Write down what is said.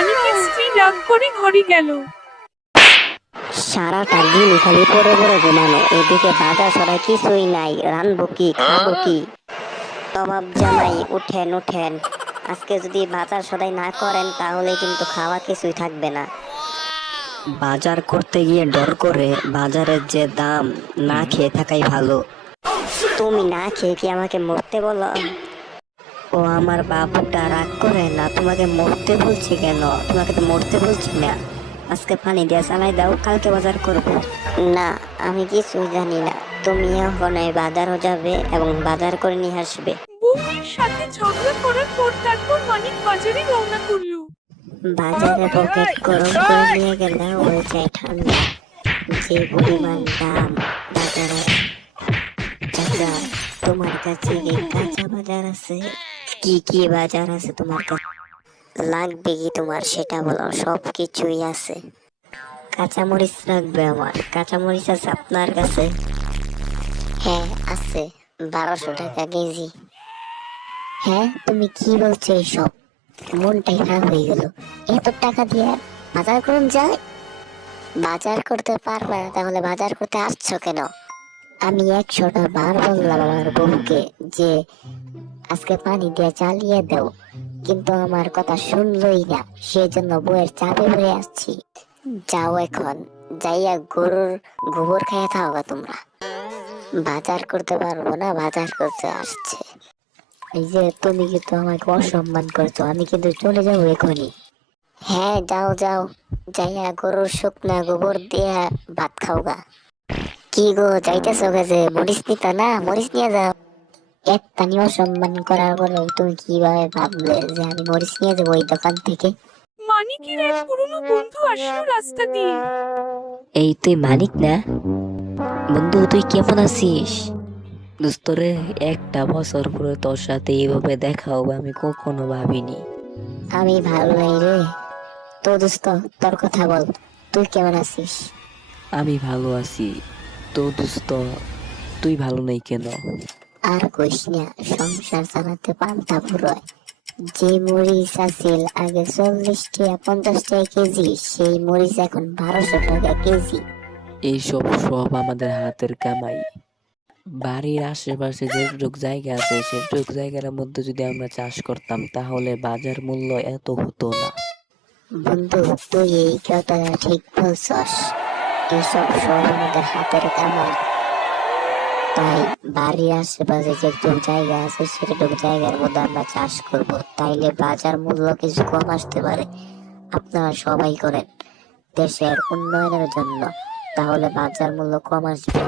মানিকের স্ত্রী রাগ করে ঘরে গেল। সারাটা দিন খালি পড়ে পড়ে ঘুমানো, এদিকে বাজার সরাই কিছুই নাই, রানবো কি খাবো কি? নবাব জামাই উঠেন উঠেন, আজকে যদি বাজার সদাই না করেন তাহলে কিন্তু খাওয়া কিছুই থাকবে না। বাজার করতে গিয়ে ডর করে, বাজারের যে দাম, না খেয়ে থাকাই ভালো। তুমি না খেয়ে কি আমাকে মরতে বলো? ও আমার বাবুটা রাগ করে না, তোমাকে মরতে বলছি কেন? তোমাকে তো মরতে বলছি না। আজকে পানি দিয়ে চালাই দাও, কালকে বাজার করব। না, আমি কিছু জানি না। তুমি এখন এই বাজারও যাবে এবং বাজার করে নিয়ে আসবে। বউয়ের সাথে ঝগড়া করার পর তারপর মানিক বাজারে রওনা করলো। বাজারে পকেট গরম করে নিয়ে গেলে হয়ে যায় ঠান্ডা। যে পরিমাণ দাম বাজারে। চাচা, তোমার কাছে কি কাঁচা বাজার আছে? কি কি বাজার আছে তোমার কাছে? লাগবে কি তোমার সেটা বলো, সব কিছুই আছে। কাঁচামরিচ লাগবে আমার। কাঁচামরিচ আছে আপনার কাছে? হ্যাঁ আছে, 1200 টাকা কেজি। হ্যাঁ, তুমি কি বলছো এইসব? মনটাই খারাপ হয়ে গেল। এত টাকা দিয়ে বাজার করুন যায়? বাজার করতে পারবে না তাহলে বাজার করতে আসছো কেন? আমি 100টা বার বললাম আমার বউকে যে আজকে পানি দিয়ে চালিয়ে দাও, কিন্তু আমার কথা শুনলই না। সেজন্য বউয়ের চাপে পড়ে আসছি। যাও এখন, যাইয়া গরুর গোবর খেয়ে থাকবা তোমরা। বাজার করতে পারবো না, বাজার করতে আসছে। এই যে তুমি কিন্তু আমাকে অসম্মান করছো, আমি কিন্তু চলে যাবো এখনই। হ্যাঁ যাও যাও, যাইয়া গরুর শুকনা গোবর দিয়ে ভাত খাওগা। কি গো যাইতেছো গেছে? মরিচ নিতা না? মরিচ নিয়ে যাও। একটা নিয়ে অসম্মান করার পরেও তুমি কিভাবে ভাবলে যে আমি মরিচ নিয়ে যাবো ওই দোকান থেকে? মানিকের এক পুরনো বন্ধু আসলো রাস্তা দিয়ে। এই তুই মানিক না? বন্ধু তুই কেমন আছিস? দোস্তরে, একটা বছর পরে তোর সাথে এইভাবে দেখা হবে আমি কখনো ভাবিনি। আমি ভালো নাই রে। তো দোস্ত, তোর কথা বল, তুই কেমন আছিস? আমি ভালো আছি। তো দোস্ত, তুই ভালো নেই কেন? আর কইস না, সংসার চালাতে পান্তা ফুরোয়। যে মরিচ আছিল আগে 40 টাকা 50 টাকা কেজি, সেই মরিচ এখন 1200 টাকা কেজি। এইসব সব আমাদের হাতের কামাই। বাড়ির আশেপাশে যেটুক জায়গা আছে সেটুক জায়গার মধ্যে যদি আমরা চাষ করতাম তাহলে বাজার মূল্য এত হতো না। বন্ধু, তুই এই কথাটা ঠিক বলছস। এইসব সব আমাদের হাতের কামাই। তাই বাড়ির আশেপাশে যেটুক জায়গা আছে সেটুক জায়গার মধ্যে আমরা চাষ করব, তাইলে বাজার মূল্য কিছু কম আসতে পারে। আপনারা সবাই করেন দেশের উন্নয়নের জন্য, তাহলে বাজার মূল্য কম আসবে।